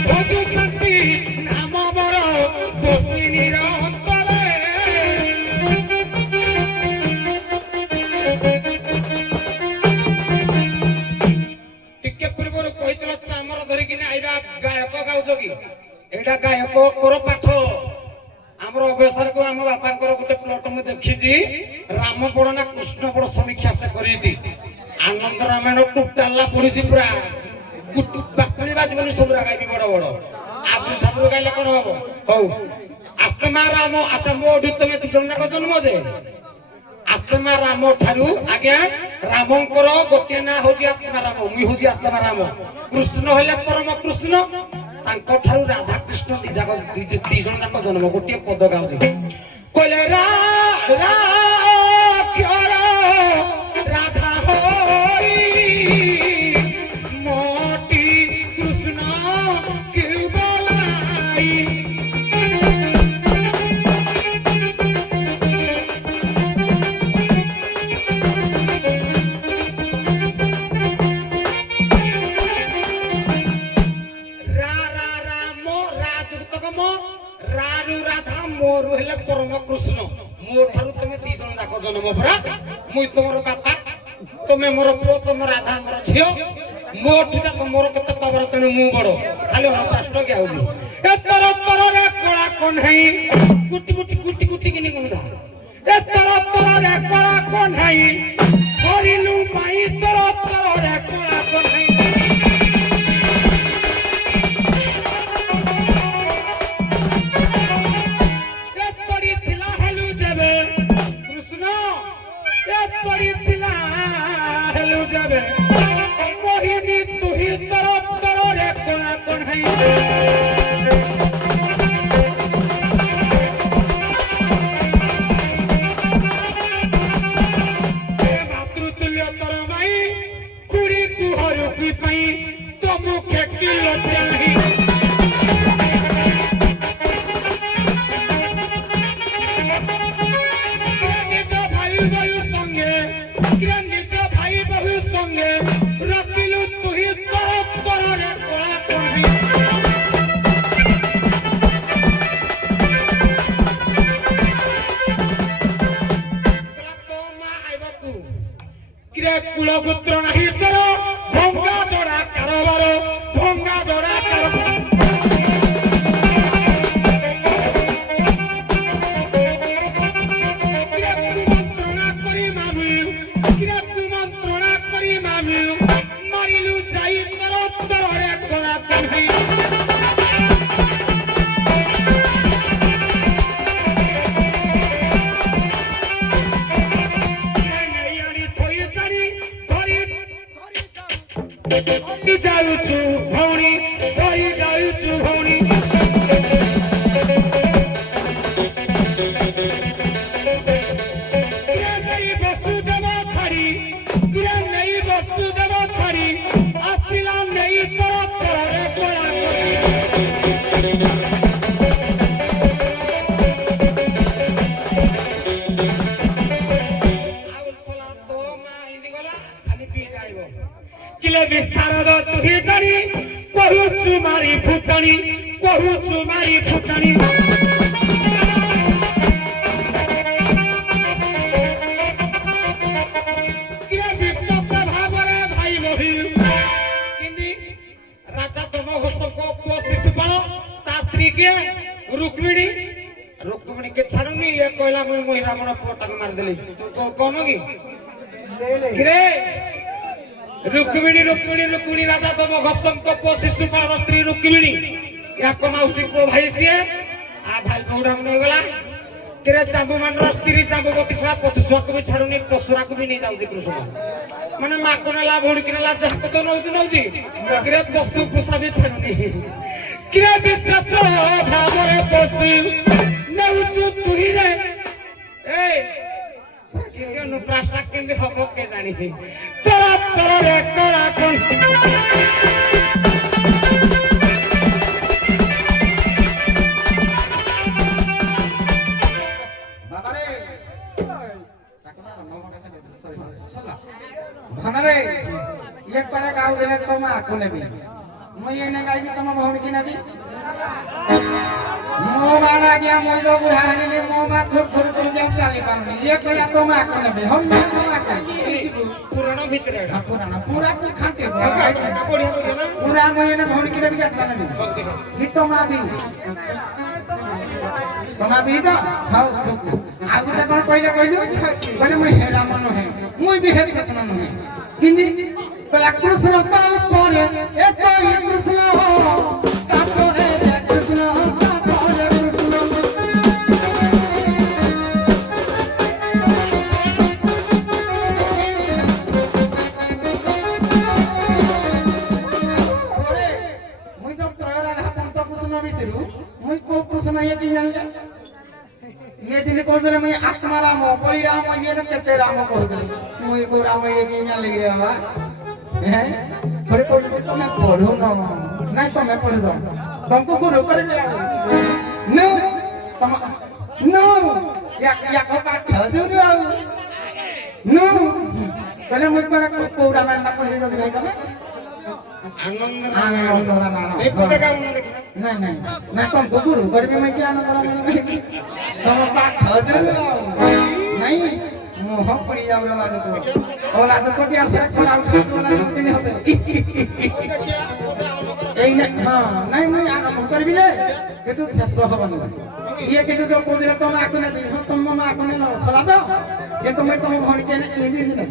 भजंती नाम बर बसिनीर अंतरे टिके पूर्व कहितल चामर धरिकिने आइबा गायक गाउछ कि एटा गायक कोर पाठ हमर अभ्यासर को हम बापांकर गुटे प्लॉट में देखिजी राम बड़ ना कृष्ण बड़ समीक्षा से करिदी आनंद रामायण टुटाला पड़िसी पूरा गुटु बापली बाजबनी सब गाइबी बड़ बड़ आबु सबरु गाइले कोन हो हौ आत्मा राम अच्छा मोडु तमे दिसन जाक जन्म जे आत्मा राम ठारू आज्ञा रामंकर गोटे ना होजी आत्मा राम मुई होजी आत्मा राम कृष्ण हले परम कृष्ण तांको ठारू राधा कृष्ण दी जन जाक जन्म गोटे पद गाउजी कहले रा रा क्यारा राधा होई मोटी कृष्ण की बोलाई मोरु हेले परम कृष्ण मो ठारू तमे दी जन जाक जन्म परा मुई तमर बापा तमे मोर पुओ तम राधा मोर छियो मोठ जाक मोर कते पावर तने मु बडो खाली हम राष्ट्र के आउजी ए तर रे कोला कोन हई गुटी गुटी गुटी गुटी किनी कोन धा ए तर रे कोला कोन हई हरिलु माई तर रे कोला कोन हई मोहिनी तुही तर ମାତୃତୁଲ୍ୟ ତୋର ମାଇ କୁଡ଼ି କୁହରୁ କି ପାଇଁ ତୋ ମୁଖେ କିଲ ଚାହିଁ ନିଜ ଭାଇ ବହୁ ସଙ୍ଗେ ନିଜ ଭାଇ ବହୁ ସଙ୍ଗେ ରଖିଲୁ ତୁହି ତୋର ତୋରରେ କଳା କଣ୍ଢେଇ কুলপুত্র নাহি তোর ভঙ্গা জোড়া কারবার ভঙ্গা জোড়া কুমন্ত্রণা করি মামি কুমন্ত্রণা করি মামি মারিলু যাই তোর তরে কোলা কন্হাই जाऊचु भौणी धरी जाऊचु भौणी वसुदेव छाड़ी वसुदेव छाड़ी आसिला नहीं तर तोरे कोला किले विस्तारद तुही जानी कहुचु मारी फुटणी किले विश्वास भावरे भाई मोहि किंदी राजा तमघोष को पुओ शिशुपाल ता स्त्री के रुक्मिणी के छाड़ुनी ये कहला मुई रावण पोटक मार देली तू कौन की किरे रुक्मिणी राजा तम घसम को पुओ शिशुपाल स्त्री रुक्मिणी या को मौसी को भाई सिए आ भाई गौड़ा मन गला तेरे चाबू मान स्त्री चाबू पतिसला पतिसवा को भी छाड़ुनी पसुरा को भी नहीं जाउजी कृष्ण माने मा कोनला भोड़ किनला जा को तो नौजी किरे पशु पुसा भी छाड़ुनी किरे विश्वास भावरे पशु नेउचु तुही रे ए किंगे नुप्राष्टा किंगे हबो के जानी तोरा तोरा रे कोला कोन बाबा रे भाना रे एक पारा गाव देले तो मा आको नेबी মই এনে গাইবি তোমা ভউনি কি নেবি মো বানা গিয়া মই তো বুড়া হইনি মো মা থুর থুর করে যাও চালি পারনি ये কইয়া তোমা আको নেবি हम ना তোমা কাই पुराना भीतर पुराना पूरा को खाते बढ़िया ना पूरा মই এনে ভউনি কি নেবি কাটলা নেবি ই তোমা भी তোমা भी তো হাও আউ গুটা কোন কইলা কইলু মানে মই হেরা মন হে মই भी হেরি কথা মন হে কিন্তু কলা কৃষ্ণ তারপরে একই কৃষ্ণ তারপরে কৃষ্ণ তারপরে কৃষ্ণ ওরে মুই তো ত্রয়রা রাখন তো কৃষ্ণ ভিতরু মুই কো কৃষ্ণ এতি জানলে ये दिन को जरा मैं आत्मा राम बलि राम ये न केते राम कर दे मुई को राम ये की ना लग रे बा हैं थोड़े को तो मैं पढ़ो ना नहीं तो मैं पढ़ दो तुमको गुरु कर दे नो तम नो या को पाठ जो नो पहले मुई पर को राम ना पढ़े दो भाई का आनंद राम ए पदे का देखी नहीं ना तुमको गुरु कर मैं क्या ना करा तुम पाठ नहीं मोह पड़ी जाओ ना तो ओला तो कोटी आसरे खड़ा उठा वाला दिन हसे এই না নাই মই আরম্ভ করবি যে কিন্তু শেষ হবে না ইয়ে কিন্তু তো কোদিরা তুমি আকনে দিই হ্যাঁ তুমি মা আকনে না সলা দাও কিন্তু মই তুমি ভনি কেন এই দিন না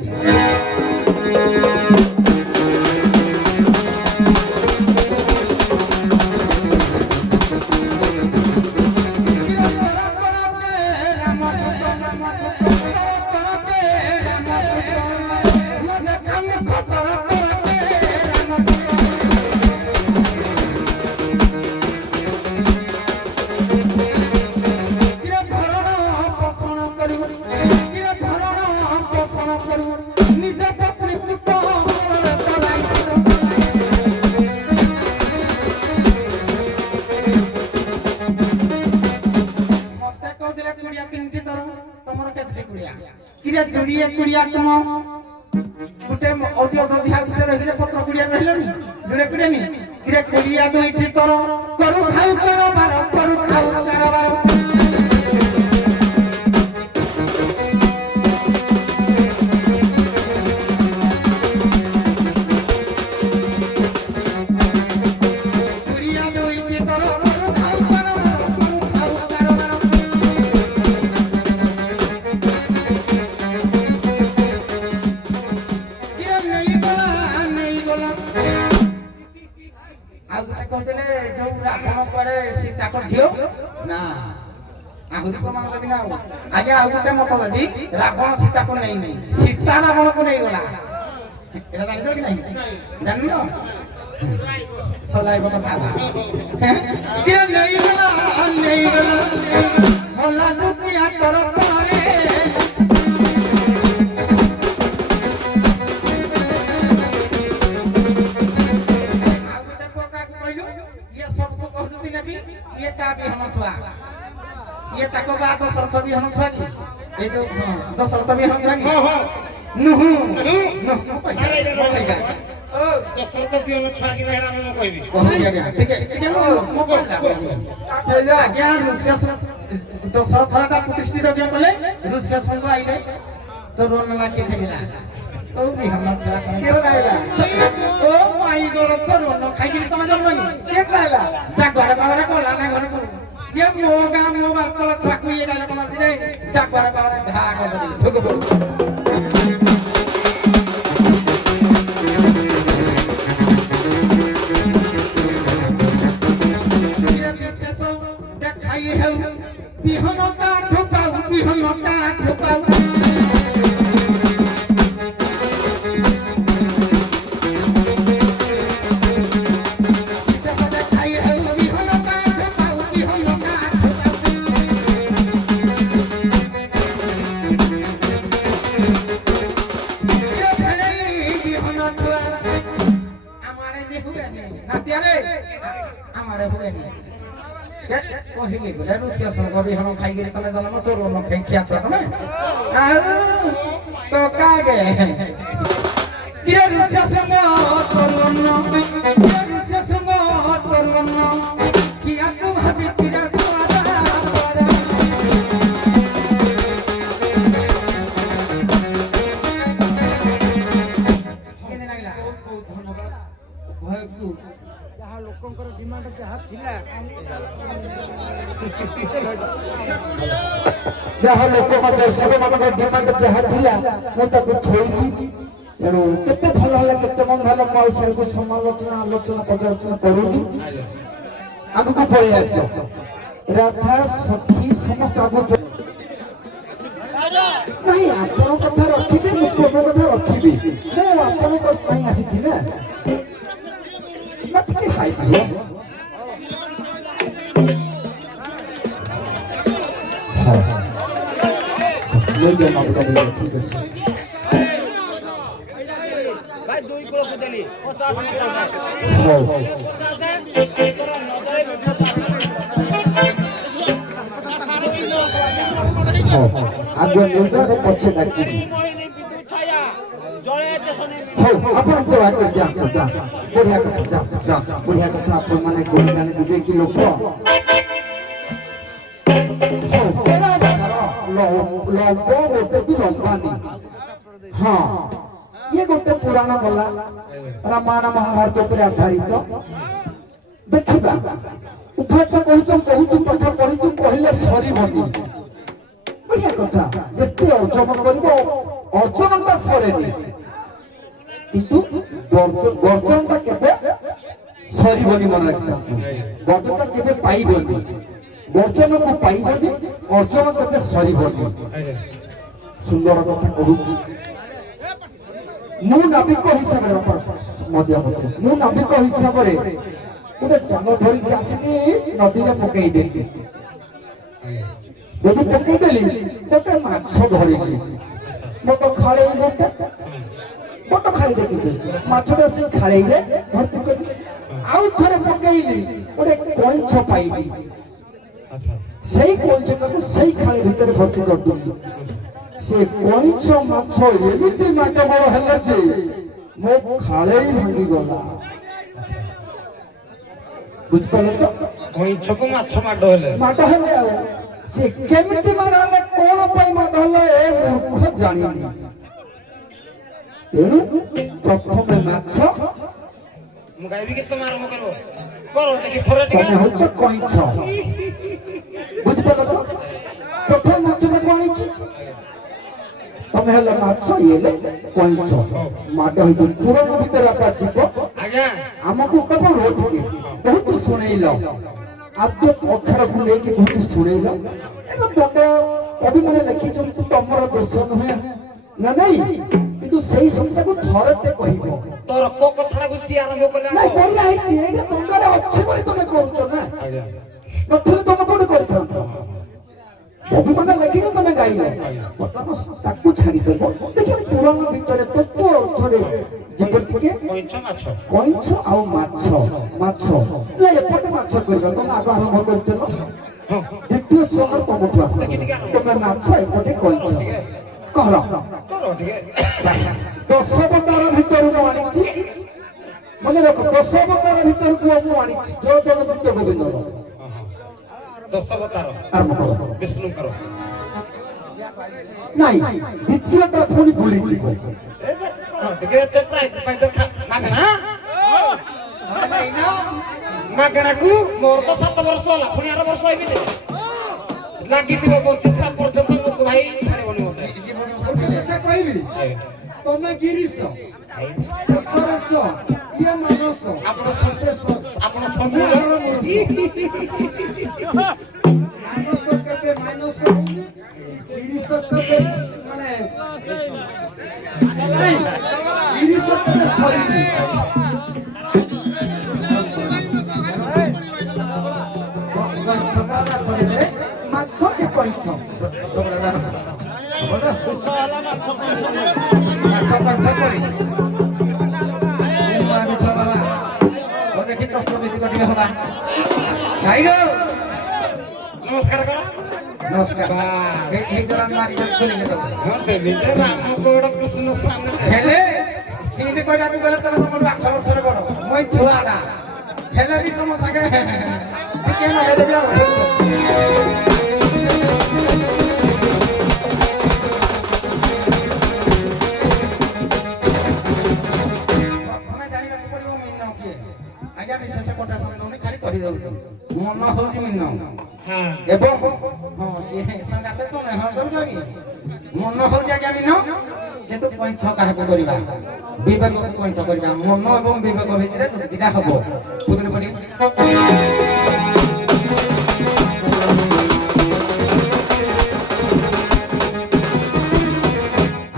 ଦର୍ଶନ କରୁ ନିଜ ପତ୍ନୀ ପୁତ ମତେ କହୁଥିଲେ କୁଡ଼ିଆ ତିନିଟି ତର ତମର କେତେ କୁଡ଼ିଆ କିରେ ଯୋଡ଼ିଏ କୁଡ଼ିଆ ତୁମ ଗୋଟେ ଅଧିକ ଅଧିକା ଗୋଟେ ରହିଲେ ପତ୍ର କୁଡ଼ିଆ ରହିଲନି ଯୋଡ଼େ କୁଡ଼ିଆନି କିରେ କୁଡ଼ିଆ ଦୁଇଟି ତର କରୁଥାଉ କାରବାର କରୁଥାଉ କାରବାର ଆଜ୍ଞା ଆଉ ଗୋଟେ ମତ ଯଦି ରାବଣ ସୀତାକୁ ନେଇ ସୀତା ରାବଣକୁ ନେଇଗଲା ଏଟା ଜାଣିଛ କି ନାହିଁ ଜାଣିଲ ସଲାଇବ କଥା ନେଇଗଲା ମଲା ଦୁନିଆ ତର ତଳେ ଆଉ ଗୋଟେ ପକାକୁ କହିଲୁ ଇଏ ସବୁ କହୁଛନ୍ତି ନେବି ଇଏ ତା ବିହନ ଛୁଆ ये ताको बा दशरथ भी हम छागी ए जो दशरथ भी हम छागी नुहु सारे डर ओ दशरथ भी हम छागी नहीं राम में कहबी कहू आज्ञा ठीक है मो कहला आज्ञा ऋष्य दशरथ का प्रतिष्ठित के बोले ऋष्य संग आइले तो रोन लागे खेला ओ भी हम छा के आइला ओ माई गोर चरोन खाइ कि तमे जन्मनी के आइला जागवार पावरा कहला ना घर को ये मोगा मो बातला छाकु ये डाले कोन दिने जागवार पावरा घा गदि ठोक बोल ये विशेष देखाई है बिहन का ठोकाउ କହିଲି ବୋଲେ ଋଷି ସଂଘ ବିହନ ଖାଇକିରି ତମେ ଜନ୍ମ ଚୋର ନ ଖାଇ ଖିଆ ଛୁଆ ତମେ ତ କାगे କିରେ ଋଷି ସଂଘ ତରୁଣ ଋଷି ସଂଘ ତରୁଣ କିଆ ତୁ ଭାବି କିରେ ଲୋକଙ୍କର ଡିମାଣ୍ଡ ଯାହା ଥିଲା ଯାହା ଲୋକଙ୍କ ଦର୍ଶକ ମାନଙ୍କ ଡିମାଣ୍ଡ ଯାହା ଥିଲା ମୁଁ ତାକୁ ଥୋଇଲି ତେଣୁ କେତେ ଭଲ ହେଲା କେତେ ମନ୍ଦ ହେଲା ମୁଁ ଆଉ ସେକୁ ସମାଲୋଚନା ଆଲୋଚନା ପର୍ଯ୍ୟାଲୋଚନା କରୁନି ଆଗକୁ ପଳେଇ ଆସ ରାଧା ସଖୀ ସମସ୍ତ ଆଗକୁ ନାଇଁ ଆପଣ କଥା ରଖିବେ ମୁଁ ମୋ କଥା ରଖିବି ମୁଁ ଆପଣଙ୍କ ପାଇଁ ଆସିଛି ନା ଟିକେ ସାଇଜ ठीक है भाई 2 किलो के देली 50 आगे मिलता है पछे डाकी अपन तो आगे जा बढ़िया कथा जा बढ़िया कथा अपन माने गोलगान विवेकी लोक हाँ ये गोटे पुराण गला रामायण महाभारत पर आधारित देखा उभय तो कहूँ बहुत पाठ पढ़ी कहले सरीबनी बढ़िया कथा जिते अर्जन कर अर्जनटा सरेनी किंतु गर्जनटा केबे सरीबनी मन रखता गर्जनटा केबे पाइबनी गर्जन को पाइबनी अर्जन केबे सरीबनी सुंदर कथा कहूँ मु नाविक हिसाब मु नाविक हिसाब से गोटे जाल धरिक आसिकी नदी में पकई देली जब पकईदेली गोटे माछ धरिली বড় খাড়েই গোটে বড় খাড়ি দেখি মাছটা সে খাড়েইরে ভর্তি করি আউ থরে পকাইলি ওরে কইঞ্চ পাইলি আচ্ছা সেই কইঞ্চটাকে সেই খাড়ি ভিতরে ভর্তি করদিলি সে কইঞ্চ মাছ এমিতি নাট বড় হেলা যে মো খাড়েই ভাঙি গলা বুঝপারলে তো কইଁଛକୁ ମାଛ ମାଡ଼ ହେଲେ ମାଡ଼ ହେଲେ ଆଉ ସେ କେମିତି ମାଡ଼ ହେଲେ କଣ ପାଇଁ ମାଡ଼ ହେଲେ ଏ ମୂର୍ଖ ଜାଣିନି ତେଣୁ ପ୍ରଥମେ ମାଛ ମୁଁ ଗାଇବି କି ତମେ ଆରମ୍ଭ କରିବ କର ଦେଖି ଥରେ ଟିକେ ତମେ ହଉଛ କଇଁଛ ବୁଝିପାରିଲ ତ ପ୍ରଥମେ ମାଛ ମାଛ ଆଣିଛି ତମେ ହେଲେ ମାଛ ଇଏଲେ କଇଁଛ ମାଡ଼ ହେଇଛି ପୁରାଣ ଭିତରେ ଆକା ଯିବ ଆଜ୍ଞା ଆମକୁ କଣ ଟିକେ ବହୁତ ଶୁଣେଇଲ ଆଦ୍ୟ ଅକ୍ଷରକୁ ନେଇକି ବହୁତ ଶୁଣେଇଲ ଏବେ ବଡ କବି ମାନେ ଲେଖିଛନ୍ତି ତମର ଦୋଷ ନୁହେଁ ନା ନାଇଁ କିନ୍ତୁ ସେଇ ଶବ୍ଦକୁ ଥରଟେ କହିବ ତୋର କୋ କଥାଟାକୁ ସିଏ ଆରମ୍ଭ କଲେ ନାଇଁ ବଢିଆ ହେଇଛି ଏଇଟା ତଣ୍ଡରେ ଅଛି ବୋଲି ତମେ କହୁଛ ନା ଆଜ୍ଞା ନଥିଲେ ତମେ କୋଉଠି କରିଥାନ୍ତ କବି ମାନେ ଲେଖିଲେ ତମେ ଗାଇଲ ବର୍ତ୍ତମାନ ତାକୁ ଛାଡ଼ିଦେବ ଦେଖିବ ପୁରାଣ ଭିତରେ ତତ୍ତ୍ୱ ଅର୍ଥରେ ଯେପରିକି କଇଁଛ ମାଛ କଇଁଛ ଆଉ ମାଛ ମାଛ ନା ଏପଟେ ମାଛ କରିବା ତମେ ଆଗ ଆରମ୍ଭ କରିଥିଲ ଦ୍ୱିତୀୟ ସ୍ୱର ତମଠୁ ତମେ ମାଛ ଏପଟେ କଇଁଛ କର କର ଟିକେ 10 ଅବତାର ଭିତରୁ ମୁଁ ଆଣିଛି ମନେ ରଖ 10 ଅବତାର ଭିତରକୁ ମୁଁ ଆଣିଛି ଯୋଉ ତମ ଦ୍ୱିତୀୟ ଗୋବିନ୍ଦର ଦଶାବତାର ଆରମ୍ଭ କର ବିଷ୍ଣୁଙ୍କର ନାଇଁ ଦ୍ୱିତୀୟଟା ପୁଣି ଭୁଲିଯିବ ଏ ଯେ କର ଟିକେ ଏତେ ପ୍ରାଇଜ ପାଇଛ ମାଗଣା ମାଗଣାକୁ ମୋର ତ 7 ବର୍ଷ ହେଲା ପୁଣି 8 ବର୍ଷ ହେବି ଯେ ଲାଗିଥିବ ବଞ୍ଚିଥିବା ପର୍ଯ୍ୟନ୍ତ ମୁଁ ଭାଇ ଛାଡ଼ିବନି ମତେ କଥା କହିବି ତମେ ଗିରିଶ ଶେଷରସ ଇଏ ମାନସ ଆପଣ ଆପଣ ସବୁ ମାନସ କେବେ ମାଇନସ ଗିରିଶ କେବେ ମାନେ ନାଇଁ ଗିରିଶ କେବେ ସରିନି ମାଛ ସେ କଇଁଛ ନମସ୍କାର କର ନମସ୍କାର ହଁ ଦେବି ଯେ ରାମ ଗୌଡ଼ କୃଷ୍ଣ ସ୍ୱାମୀ ହେଲେ କେମିତି କହିଲେ ଆମେ ଗଲେ ତମେ ତମର 8 ବର୍ଷରେ ବଡ ମୁଁ ଛୁଆଟା ହେଲେ ବି ତମ ସାଙ୍ଗେ ଟିକେ ଲଗେଇଦେବି ଆଉ ମନ ହଉଛି ମିନ ଏବଂ ହଁ ସଂଗାତ ତମେ ହଁ କରୁଛ କି ମନ ହଉଛି ଆଜ୍ଞା ମିନ କିନ୍ତୁ କଇଁଛ କାହାକୁ କରିବା ବିବେକକୁ କଇଁଛ କରିବା ମନ ଏବଂ ବିବେକ ଭିତରେ ଯୁକ୍ତିଟା ହବ ବୁଝିଲେ ପରି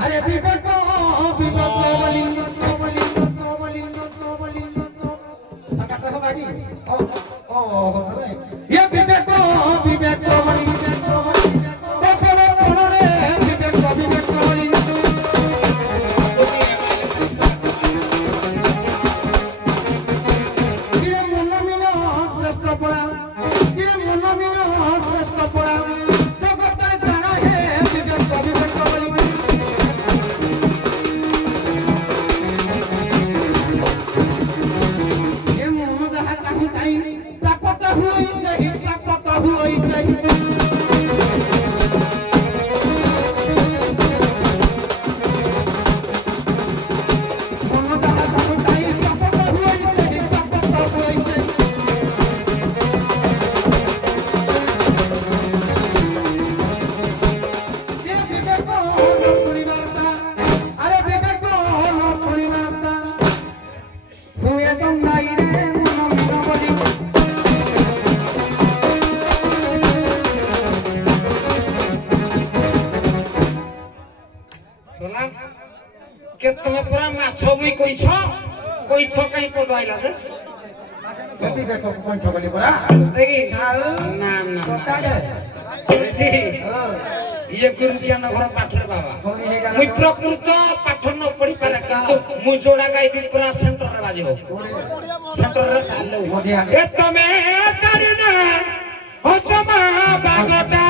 ଆରେ ବିବେକ ବିବେକ ବୋଲି ସଂଗାତ ହବା କି ये विवेक विवेक के तमे पूरा माछ बुई कइछ कहीं पद आइला जे कति बेक कइछ गली परा देखि ना ना कागे ये गुरु ज्ञान घर पाठरे बाबा होनी हेगा मुई प्रकृत पाठ न पढ़ी पारे किंतु मुई जोड़ा गाइबी पूरा सेंटर रे बाजिब सेंटर रे ए तमे जानिना हजमा बागटा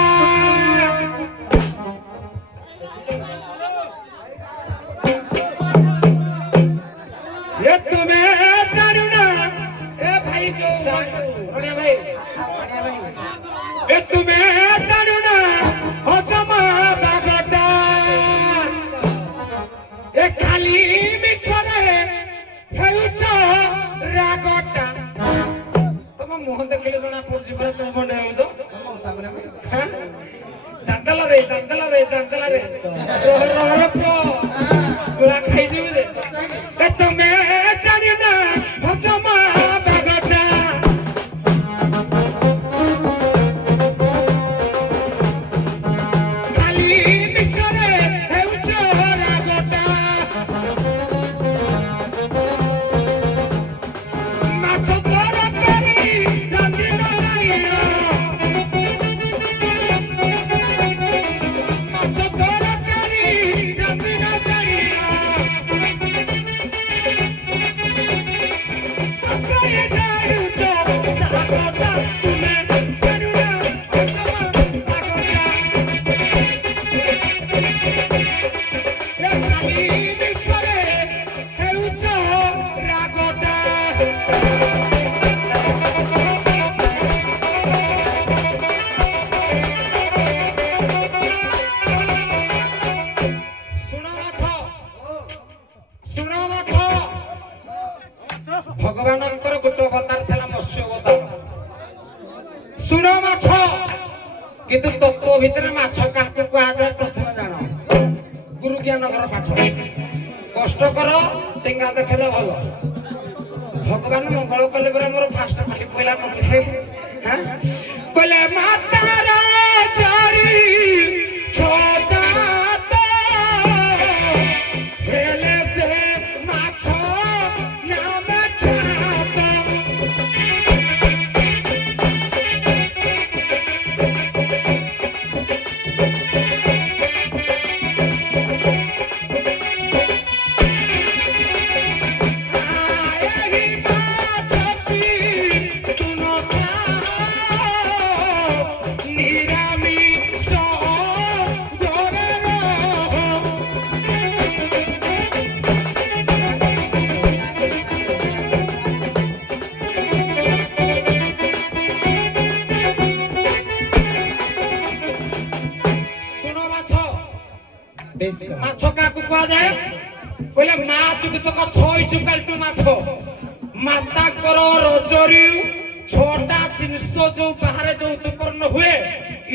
ए तमे जानिना ए भाई जो बढ़िया भाई ए तमे जानिना हजमा बागटा ए खाली मिछरे हेउच रागटा तम मुह देखले जणा पड़छि पर तुम मने हेउछ हां जानतला रे रोह पो गुला खाइ जिबे दे ए तमे जानि ना हजमा बागटा खाली मिछरे हेउच रागटा माछ तोरकारी रांधिना राइना माछ तोरकारी रांधिना राइना अकाये जाउछ सागटा तुमे सनुना हजमा बागटा ए खाली मिछरे हेउछ रागटा सुनो माछ भगवानଙ୍କର ଗୋଟେ ଅବତାର ଥିଲା ମତ୍ସ୍ୟ ଅବତାର सुनो माछ କିନ୍ତୁ ତତ୍ତ୍ୱ ଭିତରେ ମାଛ କାହାକୁ କୁହାଯାଏ ପ୍ରଥମେ ଜାଣ ଗୁରୁ ଜ୍ଞାନଙ୍କର ପାଠ କଷ୍ଟ କର ଡେଙ୍ଗା ଦେଖିଲେ ଭଲ ଭଗବାନ ମଙ୍ଗଳ କଲେ ପରା ମୋର ଫାଷ୍ଟ ଖାଲି ପଇଲା ନହେଲେ ହାଁ କହିଲେ ମାତାର ଚାରି ଛଜାତ ହେଲେ ସେ ମାଛ ନାମ ଖ୍ୟାତ ଏହି ମାଛଟି ତୁନ ନିରାମିଷ ଘରେ ରହ ଶୁଣ ମାଛ ମାଛ କାହାକୁ କୁହାଯାଏ କହିଲେ ମା ଯୁକ୍ତକ 6 ଯୁଗାଲଟୁ ମାଛ ମାତାଙ୍କର ରଜରୁ 6ଟା ଜିନିଷ ଯୋଉ ବାହାରେ ଯୋଉ ଉତ୍ପନ୍ନ ହୁଏ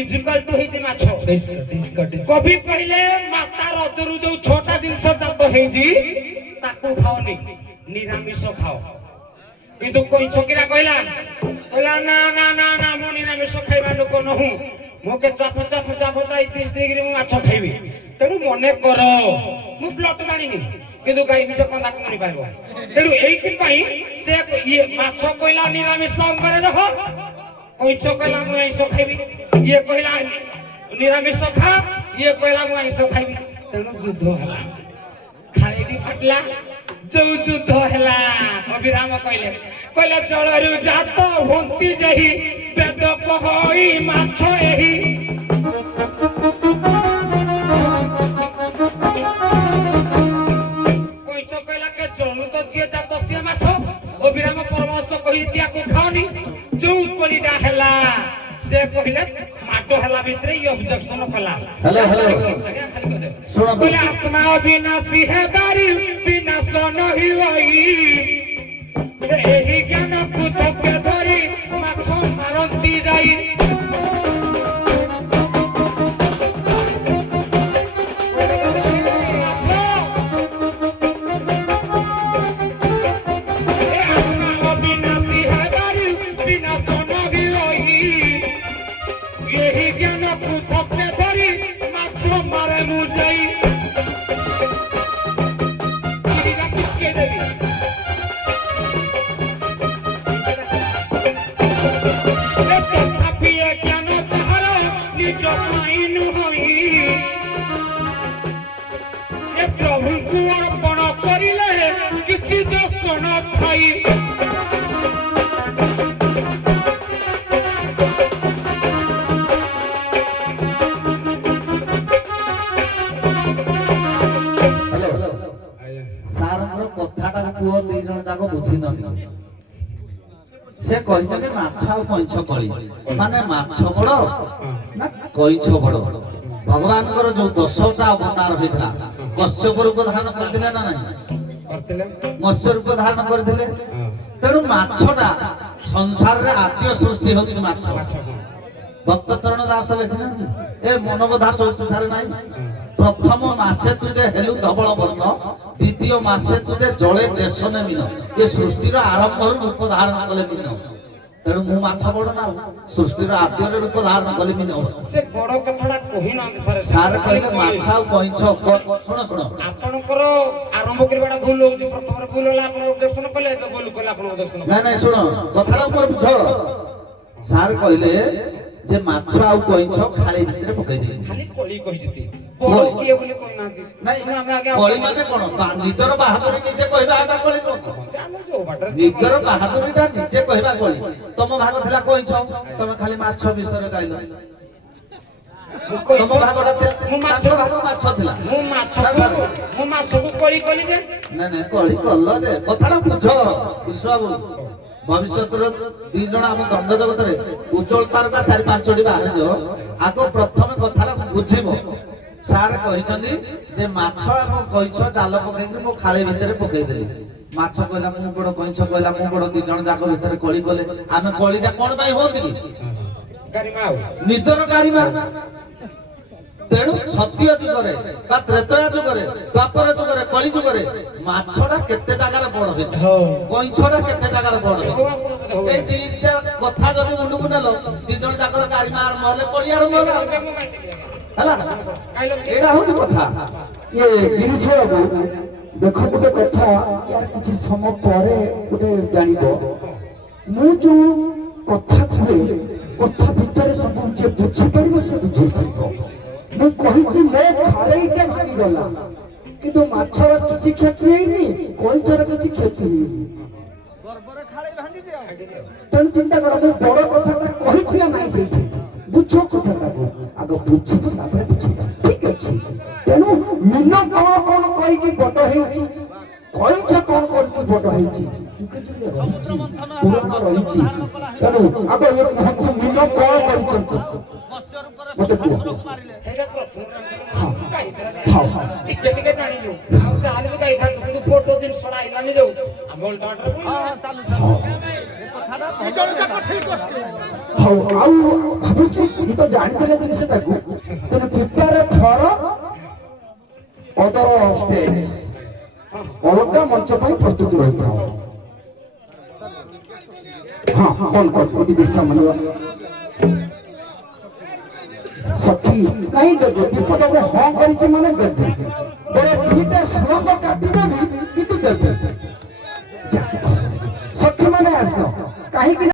ଇଜୁକାଲଟୁ ହେଇଛି ମାଛ କବି କହିଲେ ମାତା ରଜରୁ ଯୋଉ 6ଟା ଜିନିଷ ଜାତ ହେଇଛି ତାକୁ ଖାଅନି ନିରାମିଷ ଖାଅ କିନ୍ତୁ କଇ ଛକିରା କହିଲା ନା ନା ନା ନା ମୁଁ ନିରାମିଷ ଖାଇବା ଲୋକ ନହୁଁ मोके चाप 31 डिग्री मु माछ खाइबी तेनु मने कर मु प्लॉट जानिनी किंतु गाई निज कंदा कोनी पाइबो तेनु एई दिन पई से ये माछ कोइला निरामिष अंगरे रह कोइछ कहला मु आइस खाइबी ये कहला निरामिष खा ये कहला मु आइस खाइबी तेनु युद्ध हला खाइबी फटला जो युद्ध हला अभिराम कहले जळरु जात होंती जही वेद कहई माछ एही कोइछ कहला के जळरु तो सिए जात सिए माछ अभिराम परमहंस कहि दिया को खाओनी जो कोलीडा हला से कहिले माटो हला भितरे ई ऑब्जेक्शन कला हेलो आगे खाली कर दे सुनो बोले आत्मा अविनाशी है बारी विनाश नहीं होई एही ज्ञान पुस्तक के धरी माछ मारंती जाई अविनाशी है बारी विनाश नहीं होई एही ज्ञान पुस्तक के धरी माछ मारे मुजाई इरा किसके देवी ଆଜ୍ଞା ସାରଙ୍କର କଥାଟାକୁ ପୁଅ ଦି ଜଣ ଯାକ ବୁଝି ନଥିଲେ। ସେ କହିଛନ୍ତି ମାଛ ଆଉ କଇଁଛ କଳି, ମାନେ ମାଛ ବଡ ନା କଇଁଛ ବଡ। ଭଗବାନଙ୍କର ଯୋଉ 10ଟା ଅବତାର ହେଇଥିଲା, କଶ୍ୟପ ରୂପ ଧାରଣ କରିଥିଲେ ନା ନାହିଁ? କରିଥିଲେ ମତ୍ସ୍ୟ ରୂପ ଧାରଣ କରିଥିଲେ। ତେଣୁ ମାଛଟା ସଂସାରରେ ଆଦ୍ୟ ସୃଷ୍ଟି ହଉଛି ମାଛ। ଭକ୍ତ ଚରଣ ଦାସ ଲେଖିନାହାନ୍ତି ଏ ମନବୋଧା 34 ନାହିଁ, ପ୍ରଥମ ମାସେ ତୁଜେ ହେଲୁ ଧବଳ ବର୍ଣ୍ଣ, ଦ୍ୱିତୀୟ ମାସେ ତୁଜେ ଜଳେ ଜେସନେ ମିନ। ଏ ସୃଷ୍ଟିର ଆରମ୍ଭରୁ ରୂପ ଧାରଣ କଲେ ମିନ। ତେଣୁ ମୁଁ ମାଛ ବଡ ନା, ସୃଷ୍ଟିର ଆଦ୍ୟରେ ରୂପ ଧାରଣ କଲେ ମିନ। ସେ ବଡ କଥାଟା କହିନାହାନ୍ତି ସାର୍। ସାର୍ କହିଲେ ମାଛ ଆଉ କଇଁଛ। ଶୁଣ ଶୁଣ, ଆପଣଙ୍କର ଆରମ୍ଭ କରିବାଟା ଭୁଲ ହଉଛି। ପ୍ରଥମରେ ଭୁଲ ହେଲା, ଆପଣ ଅବଜେକ୍ସନ କଲେ, ଏବେ ଭୁଲ କଲେ ଆପଣ ଅବଜେକ୍ସନ କଲେ। ନାଇଁ ନାଇଁ ଶୁଣ କଥାଟା ଉପରେ ବୁଝ। ସାର୍ କହିଲେ ଯେ ମାଛ ଆଉ କଇଁଛ ଖାଳି ଭିତରେ ପକେଇଦେଲେ। ଖାଲି କଳି କହିଛନ୍ତି, ବଡ କିଏ ବୋଲି କହିନାହାନ୍ତି। ନାଇଁ ତେଣୁ ଆମେ ଆଜ୍ଞା କଳି ମାନେ କଣ? ନିଜର ବାହାଦୁରୀ ନିଜେ କହିବା ଏଟା କଳି ନୁହଁ। ଆମେ ଯୋଉ ବାଟରେ ନିଜର ବାହାଦୁରୀଟା ନିଜେ କହିବା କଳି। ତମ ଭାଗ ଥିଲା କଇଁଛ, ତମେ ଖାଲି ମାଛ ବିଷୟରେ ଗାଇଲ। ତମ ଭାଗଟା ମୁଁ ମାଛ ମାଛ ଥିଲା। ମୁଁ ମାଛକୁ କଳି କଲି ଯେ। ନାଇଁ ନାଇଁ କଳି କଲ ଯେ, କଥାଟା ବୁଝ ବିଶ୍ଵ ବାବୁ। ଭବିଷ୍ୟତର 2 ଜଣ ଆମ ଦଣ୍ଡ ଜଗତରେ ଉଜ୍ଜଳ ତାରକା 4-5ଟି ବାହାରିଯିବ। ଆଗ ପ୍ରଥମେ କଥାଟା ବୁଝିବ। ସାର୍ କହିଛନ୍ତି ଯେ ମାଛ ଏବଂ କଇଁଛ ଜାଲ ପକେଇକି ମୁଁ ଖାଳି ଭିତରେ ପକେଇଦେଲି। ମାଛ କହିଲା ମୁଁ ବଡ, କଇଁଛ କହିଲା ମୁଁ ବଡ, 2 ଜଣ ଯାକ ଭିତରେ କଳି କଲେ। ଆମେ କଳିଟା କଣ ପାଇଁ ହଉଛି କି? ନିଜର ଗାରିମା। ତେଣୁ ସତ୍ୟ ଯୁଗରେ ବା ତ୍ରେତୟା ଯୁଗରେ, ଦ୍ୱାପର ଯୁଗରେ, କଳି ଯୁଗରେ ମାଛଟା କେତେ ଜାଗାରେ ବଡ ହେଇଛି, କଇଁଛଟା କେତେ ଜାଗାରେ ବଡ ହେଇଛି। এই 2ଟା କଥା ଯଦି ମୁଣ୍ଡକୁ ନେଲ, 2 ଜଣ ଯାକର ଗାରିମା ଆରମ୍ଭ ହେଲେ କଳି ଆରମ୍ଭ ହେଲା। ହେଲା, ଏଇଟା ହଉଛି କଥା। ଇଏ ଗିରିଶ ବାବୁ ଦେଖ ଗୋଟେ କଥା, ୟାର କିଛି ସମୟ ପରେ ଗୋଟେ ଜାଣିବ। ମୁଁ ଯୋଉ କଥା କୁହେ, କଥା ଭିତରେ ସବୁ ଯିଏ ବୁଝିପାରିବ ସେ ବୁଝିପାରିବ। ମୁଁ କହିଛି ମୋ ଖାଳେଇଟା ଭାଙ୍ଗିଗଲା, କିନ୍ତୁ ମାଛର କିଛି କ୍ଷତି ହେଇନି, କଇଁଛର କିଛି କ୍ଷତି ହେଇନି। ତେଣୁ ଚିନ୍ତା କର, ମୁଁ ବଡ କଥାଟା କହିଛି ନା ନାହିଁ ସେଇଠି। ବୁଝ କଥାଟାକୁ ଆଗ ବୁଝିବ, ତାପରେ ବୁଝିବ। ଠିକ ଅଛି। ତେଣୁ ମିନ କଣ କଣ କହିକି ବଡ ହେଇଛି, କଇଁଛ କଣ କରିକି ବଡ ହେଇଛି, ଯୁଗେ ଯୁଗେ ରହିଛି, ପୁରାଣ ରହିଛି। ତେଣୁ ଆଗ ଏ କୁହନ୍ତୁ ମିନ କଣ କରିଛନ୍ତି ମତେ କୁହ। ଟିକେ ଟିକେ ଜାଣିଛୁ, ଆଉ ଯାହାହେଲେ ବି ଗାଇଥାନ୍ତୁ, କିନ୍ତୁ ବଡ ଜିନିଷଟା ଆଇଲାନି ଯୋଉ ଆମେ ଓଲଟା ହଉ, ଆଉ ଭାବୁଛି ଏ ତ ଜାଣିଦେଲେ ଜିନିଷଟାକୁ। ତେଣୁ ପ୍ରିପେୟାର ଫର ଅଦର ଷ୍ଟେଜ, ଅଲଗା ମଞ୍ଚ ପାଇଁ ପ୍ରସ୍ତୁତି ରହିଥାଉ। ହଁ ବନ୍ଦ କର, ଅତି ବିଶ୍ରାମ ନେବା। ସଖୀ ନାଇଁ ଦେବେ, ବିପଦ ମୁଁ ହଁ କରିଛି ମାନେ ଦେବେ। ବড় 2ଟା ସୁରଙ୍ଗ କାଟିଦେବି କିନ୍ତୁ ଦେବେ। ସଖୀ ମାନେ ଆସ, କାହିଁକି